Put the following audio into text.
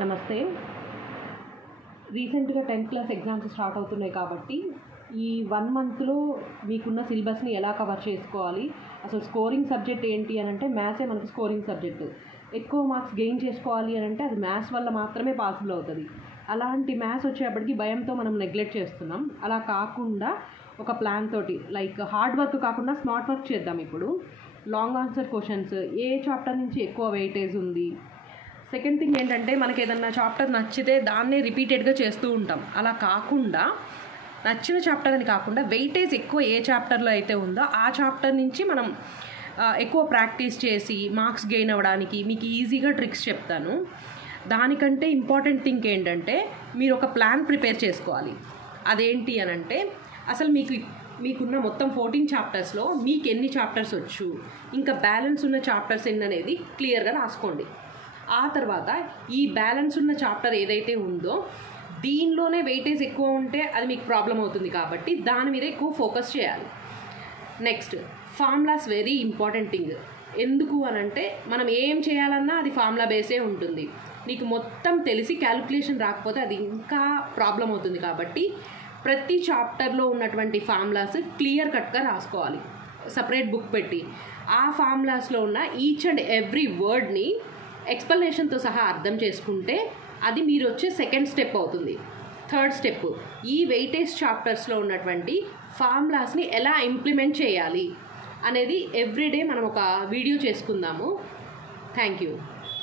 నమస్తే. రీసెంట్గా 10th class exams start అవుతున్నాయి కాబట్టి ఈ 1 మంత్లో మీకున్న సిలబస్ని ఎలా కవర్ చేసుకోవాలి, అసలు స్కోరింగ్ సబ్జెక్ట్ ఏంటి అని అంటే మ్యాథ్సే మనకు స్కోరింగ్ సబ్జెక్టు. ఎక్కువ మార్క్స్ గెయిన్ చేసుకోవాలి అని అంటే అది మ్యాథ్స్ వల్ల మాత్రమే పాసిబుల్ అవుతుంది. అలాంటి మ్యాథ్స్ వచ్చేప్పటికి భయంతో మనం నెగ్లెక్ట్ చేస్తున్నాం. అలా కాకుండా ఒక ప్లాన్ తోటి లైక్ హార్డ్ వర్క్ కాకుండా స్మార్ట్ వర్క్ చేద్దాం. ఇప్పుడు లాంగ్ ఆన్సర్ క్వశ్చన్స్ ఏ చాప్టర్ నుంచి ఎక్కువ వెయిటేజ్ ఉంది. సెకండ్ థింగ్ ఏంటంటే మనకి ఏదన్నా చాప్టర్ నచ్చితే దాన్నే రిపీటెడ్గా చేస్తూ ఉంటాం. అలా కాకుండా నచ్చిన చాప్టర్ అని కాకుండా వెయిటేజ్ ఎక్కువ ఏ చాప్టర్లో అయితే ఉందో ఆ చాప్టర్ నుంచి మనం ఎక్కువ ప్రాక్టీస్ చేసి మార్క్స్ గెయిన్ అవ్వడానికి మీకు ఈజీగా ట్రిక్స్ చెప్తాను. దానికంటే ఇంపార్టెంట్ థింగ్ ఏంటంటే మీరు ఒక ప్లాన్ ప్రిపేర్ చేసుకోవాలి. అదేంటి అని అంటే అసలు మీకున్న మొత్తం 14 చాప్టర్స్లో మీకు ఎన్ని చాప్టర్స్ వచ్చు, ఇంకా బ్యాలెన్స్ ఉన్న చాప్టర్స్ ఎన్ని అనేది క్లియర్గా రాసుకోండి. ఆ తర్వాత ఈ బ్యాలెన్స్ ఉన్న చాప్టర్ ఏదైతే ఉందో దీనిలోనే వెయిటేజ్ ఎక్కువ ఉంటే అది మీకు ప్రాబ్లం అవుతుంది కాబట్టి దాని మీద ఎక్కువ ఫోకస్ చేయాలి. Next formulas very important thing. ఎందుకు అనంటే మనం ఏం చేయాలన్నా అది ఫార్ములా బేసే ఉంటుంది. మీకు మొత్తం తెలిసి క్యాలిక్యులేషన్ రాకపోతే అది ఇంకా ప్రాబ్లం అవుతుంది కాబట్టి ప్రతి చాప్టర్లో ఉన్నటువంటి ఫార్ములాస్ క్లియర్ కట్గా రాసుకోవాలి. సపరేట్ బుక్ పెట్టి ఆ ఫార్ములాస్లో ఉన్న ఈచ్ అండ్ ఎవ్రీ వర్డ్ని ఎక్స్ప్లెనేషన్తో సహా అర్థం చేసుకుంటే అది మీరు వచ్చే సెకండ్ స్టెప్ అవుతుంది. థర్డ్ స్టెప్ ఈ వెయిటేజ్ చాప్టర్స్లో ఉన్నటువంటి ఫార్ములాస్ని ఎలా ఇంప్లిమెంట్ చేయాలి అనేది ఎవ్రీడే మనం ఒక వీడియో చేసుకుందాము. Thank you.